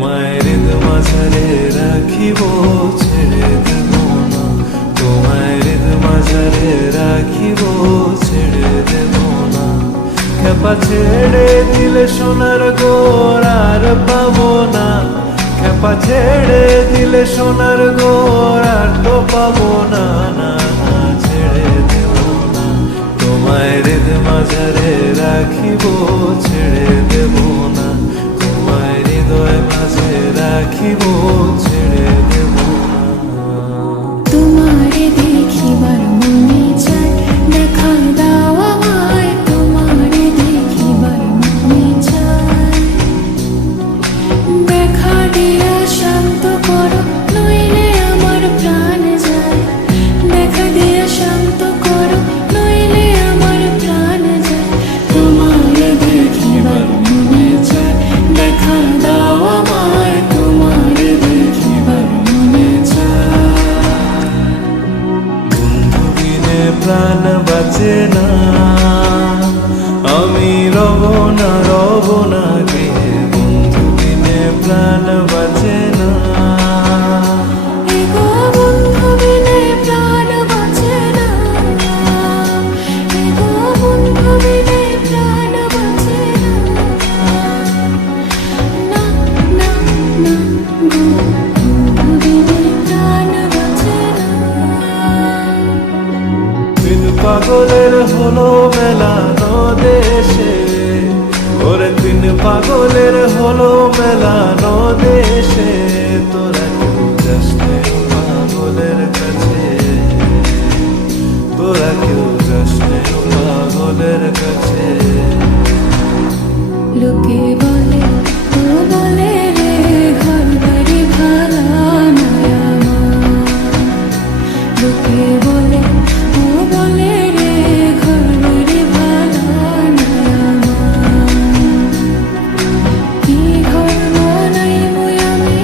মায়ের মাঝারে রাখিব ছেড়ে দেব না, তোমার মাঝারে রাখিব ছেড়ে দেব না। খেপা ছেড়ে দিলে সোনার গোর আর পাবো না, খেপা ছেড়ে দিলে সোনার গোর আর তো পাবো না, না না ছেড়ে দেব না। তোমার মাঝারে রাখিব ছেড়ে দেব না, তোমার হৃদয় মাঝে রাখিব ছেড়ে দেব না। তোমারে দেখিবার মনে চায়, দেখা দাও আমায়, তোমারে দেখিবার মনে চায়। দেখা দিয়া শান্ত করো, নইলে আমার প্রাণ যায়। দেখা দিয়া শান্ত করো, নইলে আমার প্রাণ যায়। তোমারে দেখিবার মনে চায়, দেখা দাও আমায়, তোমারে দেখিবার মনে চায়। বন্ধু বিনে প্রাণ বাঁচে না, আমি রব না গে, বন্ধু বিনে প্রাণ বাঁচে না। এগো বন্ধু বিনে প্রাণ বাঁচে না, এগো বন্ধু বিনে প্রাণ বাঁচে না। না না না গো, বন্ধু বিনে প্রাণ বাঁচে না। তিন পাগলের হলো মেলানো দেশে, ওরে তিন পাগলের হলো মেলানো দেশে। তোরা কেউ যাস নে পাগলের কাছে, তোরা কেউ যাস নে পাগলের কাছে। লোকে বলে ও বলে রে, ঘর বাড়ি ভাড়া নয় আমার। লোকে বলে ও বলে রে, ঘর বাড়ি ভাড়া নয় আমার। কি ঘর বানাই মুই আমি,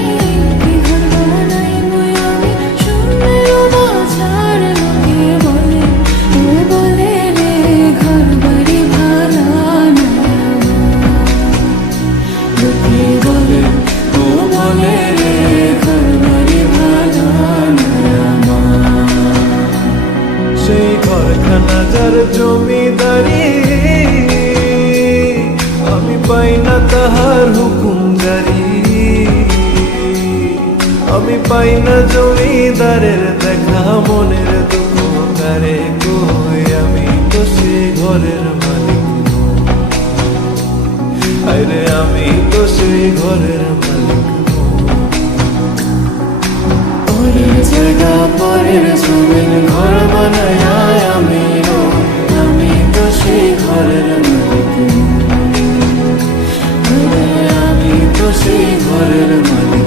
কি ঘর বানাই মুই আমি, শূন্যের মাঝার। লোকে বলে ও বলে রে, ঘর বাড়ি ভাড়া নয় আমার। লোকে বলে ও বলে রে, ঘর বাড়ি ভাড়া নয় আমার। সেই ঘরখানা যার জমিদারি, আমি পাই না তাহার হুকুম জারি। আমি পাই না জমিদারের দেখা, মনের দুঃখ কারে কই, আমি তো সেই ঘরের মালিক নই। আরে আমি তো সেই ঘরের মালিক নই। পরের জায়গা পরের জমিন ঘর বানায় আমি রই, আমি তো সেই ঘরের মালিক নই। আমি তো সেই ঘরের মালিক।